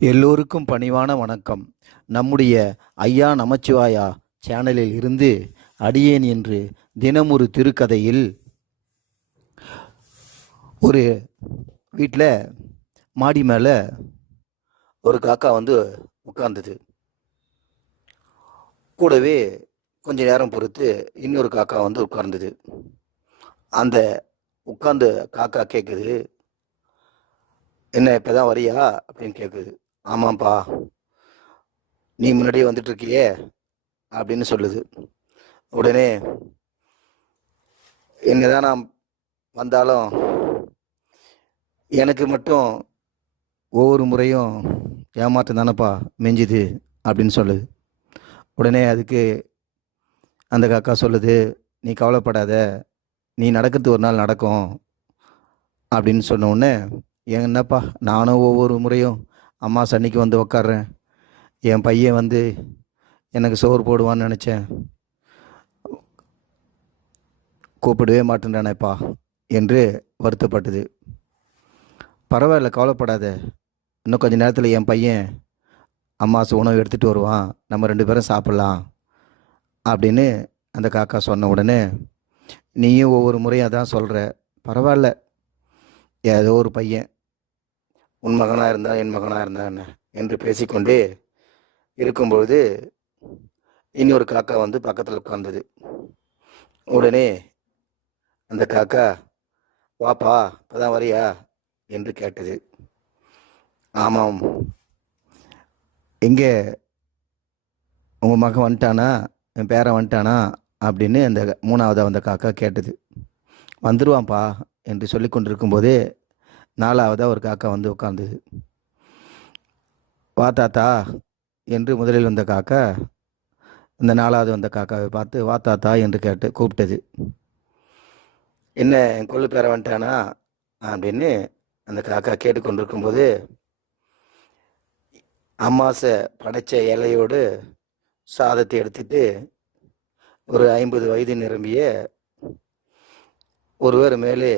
எல்லோருக்கும் பணிவான வணக்கம். நம்முடைய ஐயா நமச்சிவாயா சேனலில் இருந்து அடியேன் என்று தினமொரு திருக்கதையில் ஒரு வீட்டில் மாடி மேலே ஒரு காக்கா வந்து உட்கார்ந்தது. கூடவே கொஞ்ச நேரம் பொறுத்து இன்னொரு காக்கா வந்து உட்கார்ந்தது. அந்த உட்கார்ந்த காக்கா கேட்குது, என்ன இப்போதான் வரியா அப்படின்னு கேட்குது. ஆமாம்ப்பா, நீ முன்னாடியே வந்துட்டு இருக்கியே அப்படின்னு சொல்லுது. உடனே என்னதான் நான் வந்தாலும் எனக்கு மட்டும் ஒவ்வொரு முறையும் ஏமாற்றம் தானேப்பா மிஞ்சுது அப்படின்னு சொல்லுது. உடனே அதுக்கு அந்த காக்கா சொல்லுது, நீ கவலைப்படாத, நீ நடக்கிறது ஒரு நாள் நடக்கும் அப்படின்னு சொன்ன உடனே, என்னப்பா நானும் ஒவ்வொரு முறையும் அம்மா சன்னிக்கு வந்து உக்காடுறேன், என் பையன் வந்து எனக்கு சோறு போடுவான்னு நினச்சேன், கூப்பிடவே மாட்டேன்டானேப்பா என்று வருத்தப்பட்டது. பரவாயில்ல, கவலைப்படாத, இன்னும் கொஞ்ச நேரத்தில் என் பையன் அம்மாசு உணவு எடுத்துகிட்டு வருவான், நம்ம 2 பேரும் சாப்பிட்லாம் அப்படின்னு அந்த காக்கா சொன்ன உடனே, நீயும் ஒவ்வொரு முறையும் அதான் சொல்கிற, பரவாயில்ல, ஏதோ ஒரு பையன் உன் மகனாக இருந்தா என் மகனாக இருந்தா என்ன என்று பேசிக்கொண்டே இருக்கும்பொழுது இன்னொரு காக்கா வந்து பக்கத்தில் உட்கார்ந்தது. உடனே அந்த காக்கா, வாப்பா இப்போதான் வரியா என்று கேட்டது. ஆமாம், எங்கே உங்கள் மகன் வந்துட்டானா, என் பேரன் வந்துட்டானா அப்படின்னு அந்த 3வது அந்த காக்கா கேட்டது. வந்துடுவான்ப்பா என்று சொல்லி கொண்டிருக்கும்போதே 4வதாக ஒரு காக்கா வந்து உட்கார்ந்தது. வா தாத்தா என்று முதலில் வந்த காக்கா இந்த 4வது வந்த காக்காவை பார்த்து வா தாத்தா என்று கூப்பிட்டது. என்ன என் கொள்ளு பேர வந்துட்டானா அப்படின்னு அந்த காக்கா கேட்டுக்கொண்டிருக்கும்போது, அம்மாசை படைச்ச இலையோடு சாதத்தை எடுத்துட்டு ஒரு 50 வயது நிரம்பிய ஒருவர் மேலே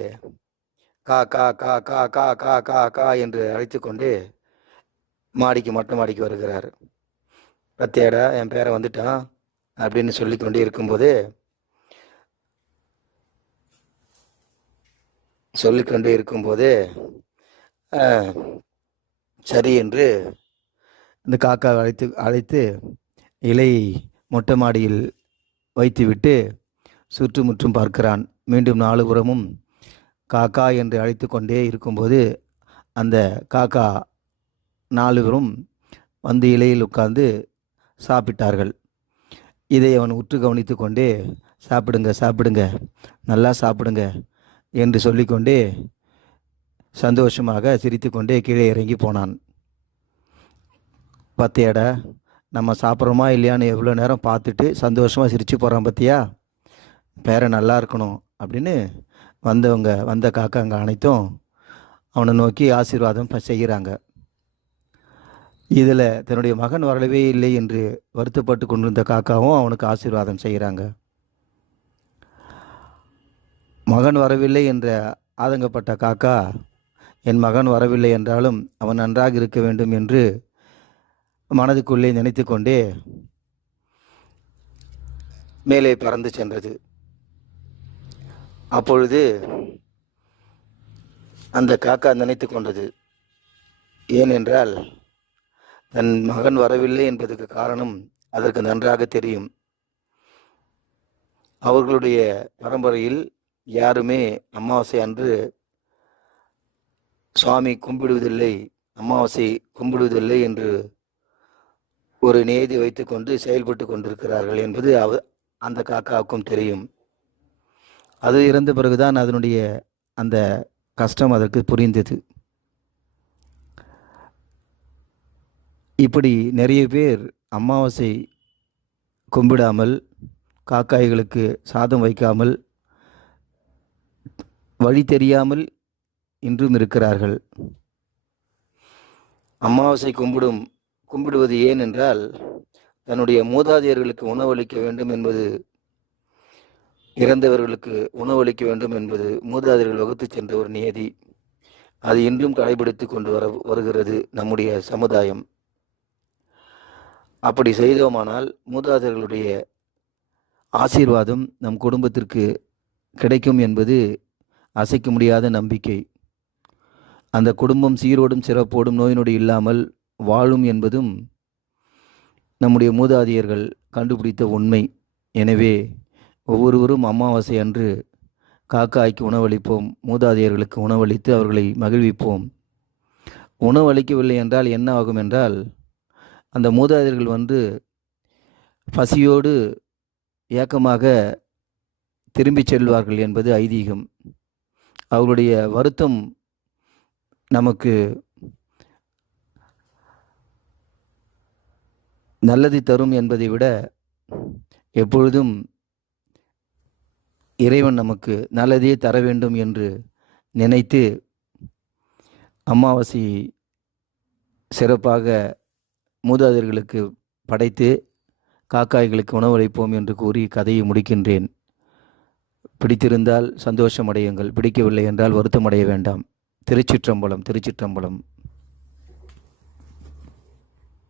கா கா கா கா கா கா கா கா என்று அழைத்து கொண்டு மொட்டை மாடிக்கு வருகிறார். பத்தியாடா என் பேரை வந்துட்டான் அப்படின்னு சொல்லிக்கொண்டே இருக்கும்போதே சரி என்று இந்த காக்கா அழைத்து இலை மொட்டை மாடியில் வைத்துவிட்டு சுற்றுமுற்றும் பார்க்கிறான். மீண்டும் 4 புறமும் காக்கா என்று அழைத்து கொண்டே இருக்கும்போது அந்த காக்கா 4 பேரும் வந்து இலையில் உட்கார்ந்து சாப்பிட்டார்கள். இதை அவன் உற்று கவனித்து கொண்டே, சாப்பிடுங்க சாப்பிடுங்க, நல்லா சாப்பிடுங்க என்று சொல்லிக்கொண்டே சந்தோஷமாக சிரித்து கொண்டே கீழே இறங்கி போனான். பார்த்தியாடா, நம்ம சாப்பிட்றோமா இல்லையான்னு எவ்வளோ நேரம் பார்த்துட்டு சந்தோஷமாக சிரித்து போகிறான் பார்த்தியா, பேரை நல்லா இருக்கணும் அப்படின்னு வந்த காக்காங்க அனைத்தும் அவனை நோக்கி ஆசீர்வாதம் செய்கிறாங்க. இதில் தன்னுடைய மகன் வரவே இல்லை என்று வருத்தப்பட்டு கொண்டிருந்த காக்காவும் அவனுக்கு ஆசீர்வாதம் செய்கிறாங்க. மகன் வரவில்லை என்ற ஆதங்கப்பட்ட காக்கா, என் மகன் வரவில்லை என்றாலும் அவன் நன்றாக இருக்க வேண்டும் என்று மனதுக்குள்ளே நினைத்து கொண்டே மேலே பறந்து சென்றது. அப்பொழுது அந்த காக்கா நினைத்து கொண்டது, ஏனென்றால் தன் மகன் வரவில்லை என்பதற்கு காரணம் அதற்கு நன்றாக தெரியும். அவர்களுடைய பரம்பரையில் யாருமே அமாவாசை அன்று சுவாமி கும்பிடுவதில்லை, அமாவாசை கும்பிடுவதில்லை என்று ஒரு நியதி வைத்துக்கொண்டு செயல்பட்டு கொண்டிருக்கிறார்கள் என்பது அந்த காக்காவுக்கும் தெரியும். அது இறந்த பிறகுதான் அதனுடைய அந்த கஷ்டம் அதற்கு புரிந்தது. இப்படி நிறைய பேர் அமாவாசை கும்பிடாமல், காக்காய்களுக்கு சாதம் வைக்காமல், வழி தெரியாமல் இன்றும் இருக்கிறார்கள். அமாவாசை கும்பிடுவது ஏன் என்றால், தன்னுடைய மூதாதையர்களுக்கு உணவளிக்க வேண்டும் என்பது, இறந்தவர்களுக்கு உணவளிக்க வேண்டும் என்பது மூதாதையர்கள் வகுத்து சென்ற ஒரு நியதி. அது இன்றும் கடைபிடித்து கொண்டு வருகிறது நம்முடைய சமுதாயம். அப்படி செய்தோமானால் மூதாதையர்களுடைய ஆசீர்வாதம் நம் குடும்பத்திற்கு கிடைக்கும் என்பது அசைக்க முடியாத நம்பிக்கை. அந்த குடும்பம் சீரோடும் சிறப்போடும் நோய் நொடி இல்லாமல் வாழும் என்பதும் நம்முடைய மூதாதையர்கள் கண்டுபிடித்த உண்மை. எனவே ஒவ்வொருவரும் அமாவாசை அன்று காக்காய்க்கு உணவளிப்போம், மூதாதையர்களுக்கு உணவளித்து அவர்களை மகிழ்விப்போம். உணவளிக்கவில்லை என்றால் என்ன ஆகும் என்றால், அந்த மூதாதையர்கள் வந்து பசியோடு ஏக்கமாக திரும்பிச் செல்வார்கள் என்பது ஐதீகம். அவர்களுடைய வருத்தம் நமக்கு நல்லதை தரும் என்பதை விட எப்பொழுதும் இறைவன் நமக்கு நல்லதே தர வேண்டும் என்று நினைத்து அமாவாசையை சிறப்பாக மூதாதையர்களுக்கு படைத்து காக்காய்களுக்கு உணவளிப்போம் என்று கூறி கதையை முடிக்கின்றேன். பிடித்திருந்தால் சந்தோஷமடையுங்கள், பிடிக்கவில்லை என்றால் வருத்தமடைய வேண்டாம். திருச்சிற்றம்பலம், திருச்சிற்றம்பலம்.